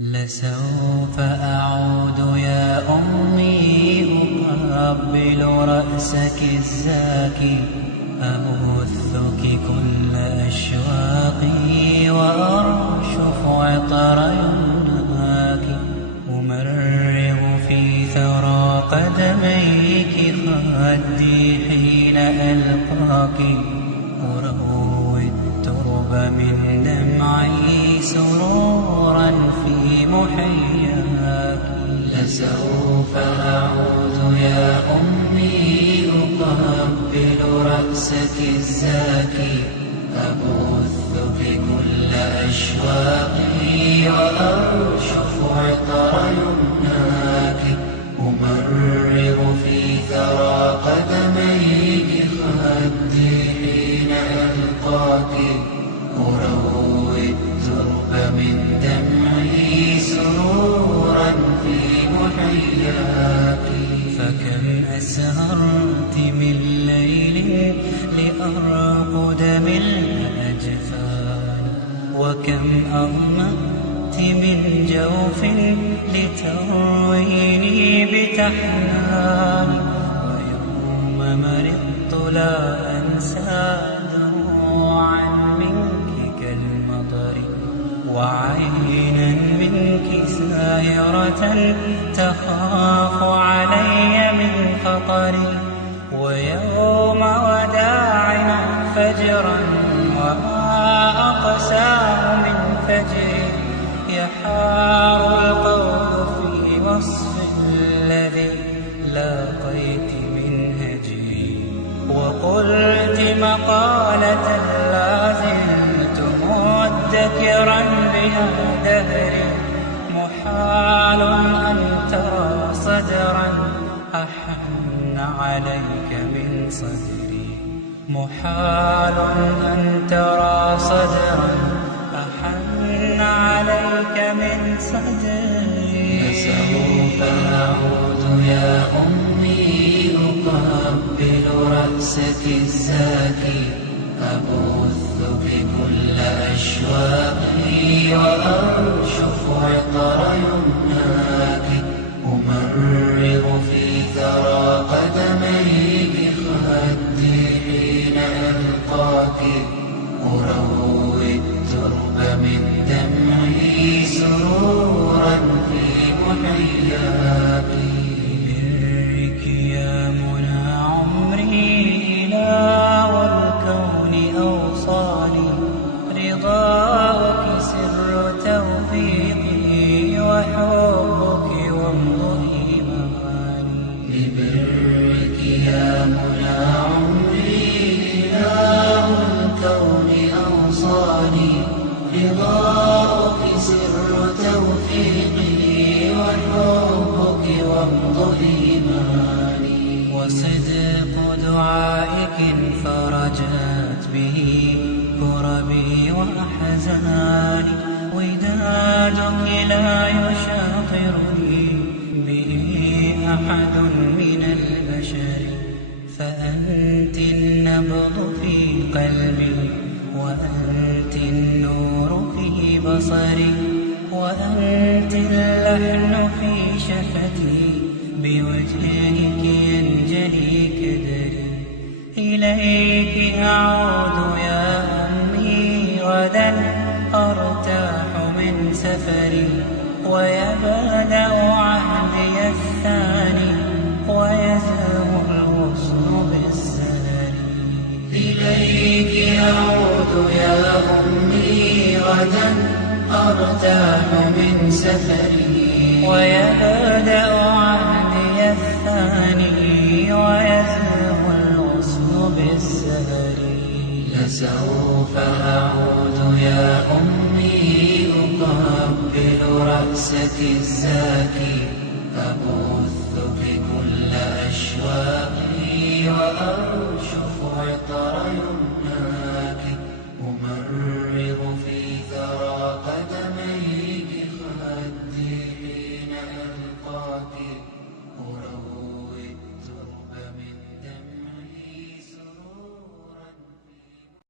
لسوف أعود يا أمي أقبل رأسك الزاكي، أبثك كل أشواقي وأرشف عطر يمناك، أمرغ في ثرى قدميك خدي حين ألقاك، أروي الترب من دمعي سرورا في محياك. لسوف أعود يا أمي أقبل رأسك الزاكي، أبثك كل أشواقي وأرشف عطر يمناك، أمرغ في ثرى قدميك خدي حين ألقاك، أروي الترب من دمعي سرورا في محياك. فكم أسهرت من ليل لأرقد من الأجفان، وكم أظمأت من جوف لترويني بتحنان، ويوم مرضت لا أنسى دموعا منك كالمطر، وعينا منك سائرة تخاف علي من خطري، ويوم وداعنا فجرا وما أقساه من فجري، يحار القول في وصف الذي لاقيت من هجري، وقلت مقالة لا زلت مدكرا بها دهري، محال أن ترى صدرا أحن عليك من صدري، محال أن ترى صدرا أحن عليك من صدري. فسوف أعود يا أمي أقبل رأسك الزاكي، أبثك كل أشواقي وأرشف عطر يمناك، أمرغ في ثرى قدميك خدي حين ألقاك، أروي الترب من دمعي سرورا في محياك. برك يا منى عمري إله الكون أوصاني، رضاك سر توفيقي وحبك وامض إيماني. لبرك يا منى عمري إله الكون أوصاني، رضاك سر توفيقي وحبك وامض إيماني. وصدق دعائك فرجت به كربي وأحزاني، ودادك لا يشاطرني به أحد من البشر، فأنت النبض في قلبي، وأنت النور في بصري، وأنت اللحن في شفتي، بوجهك ينجلي كدري. إليك أعود يا أمي غدا أرتاح من سفري، ويبدأ عهدي الثاني ويزهو الغصن بالزهر. إليك أعود يا أمي غدا أرتاح من سفري، ويبدأ عهدي